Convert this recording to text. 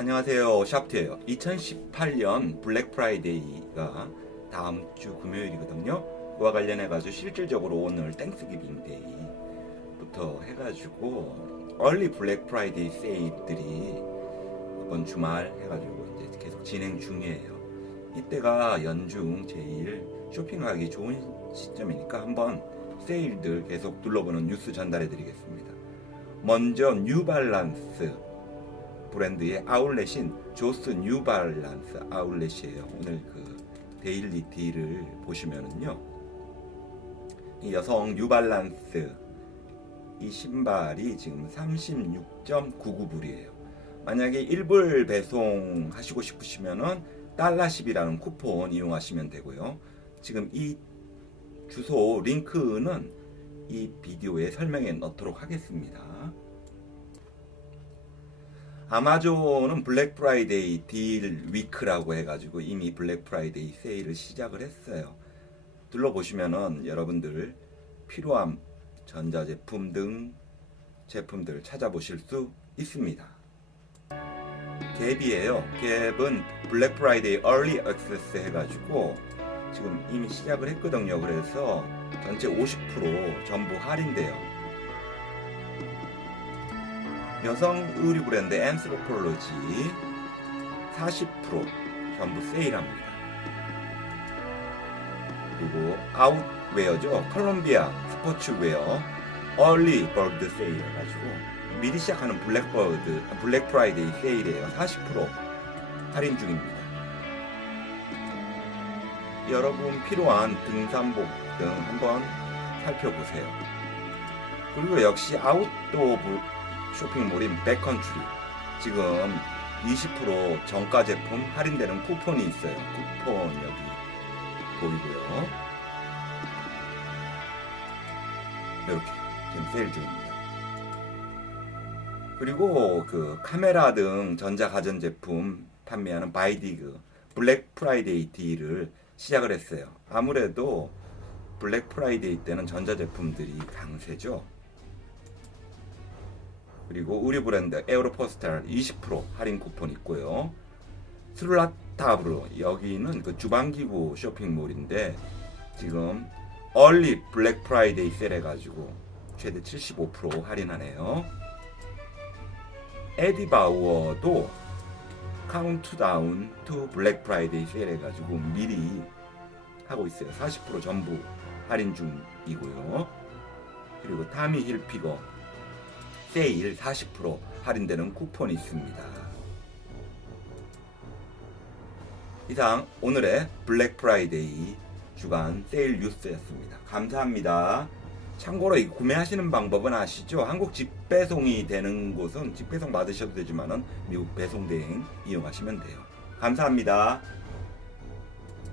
안녕하세요. 샤프트예요. 2018년 블랙 프라이데이가 다음 주 금요일이거든요. 그와 관련해 가지고 실질적으로 오늘 땡스기빙 데이부터 해 가지고 얼리 블랙 프라이데이 세일들이 이번 주말 해 가지고 이제 계속 진행 중이에요. 이때가 연중 제일 쇼핑하기 좋은 시점이니까 한번 세일들 계속 둘러보는 뉴스 전달해 드리겠습니다. 먼저 뉴발란스 브랜드의 아울렛인 조스 뉴발란스 아울렛이에요. 오늘 그 데일리 딜을 보시면은요. 이 여성 뉴발란스 이 신발이 지금 36.99불이에요. 만약에 1불 배송 하시고 싶으시면은 달러 10이라는 쿠폰 이용하시면 되고요. 지금 이 주소 링크는 이 비디오에 설명에 넣도록 하겠습니다. 아마존은 블랙 프라이데이 딜 위크라고 해가지고 이미 블랙 프라이데이 세일을 시작을 했어요. 둘러보시면은 여러분들 필요한 전자제품 등 제품들 찾아보실 수 있습니다. 갭이에요. 갭은 블랙 프라이데이 얼리 액세스 해가지고 지금 이미 시작을 했거든요. 그래서 전체 50% 전부 할인돼요. 여성 의류 브랜드 앤스로폴로지 40% 전부 세일합니다. 그리고 아웃웨어죠. 컬럼비아 스포츠웨어 얼리 버드 세일 해가지고 미리 시작하는 블랙버드 블랙 프라이데이 세일이에요. 40% 할인 중입니다. 여러분 필요한 등산복 등 한번 살펴보세요. 그리고 역시 아웃도어 쇼핑몰인 백컨트리 지금 20% 정가 제품 할인되는 쿠폰이 있어요. 쿠폰 여기 보이고요. 이렇게 지금 세일 중입니다. 그리고 그 카메라 등 전자 가전 제품 판매하는 바이디그 블랙 프라이데이 딜을 시작을 했어요. 아무래도 블랙 프라이데이 때는 전자 제품들이 강세죠. 그리고 의류 브랜드 에어로포스탈 20% 할인 쿠폰 있고요. 스룰라타브르 여기는 그 주방기구 쇼핑몰인데 지금 얼리 블랙 프라이데이 세일 해가지고 최대 75% 할인하네요. 에디바우어도 카운트다운 투 블랙 프라이데이 세일 해가지고 미리 하고 있어요. 40% 전부 할인 중이고요. 그리고 타미 힐피거 세일 40% 할인되는 쿠폰이 있습니다. 이상 오늘의 블랙 프라이데이 주간 세일 뉴스였습니다. 감사합니다. 참고로 이 구매하시는 방법은 아시죠? 한국 직배송이 되는 곳은 직배송 받으셔도 되지만은 미국 배송 대행 이용하시면 돼요. 감사합니다.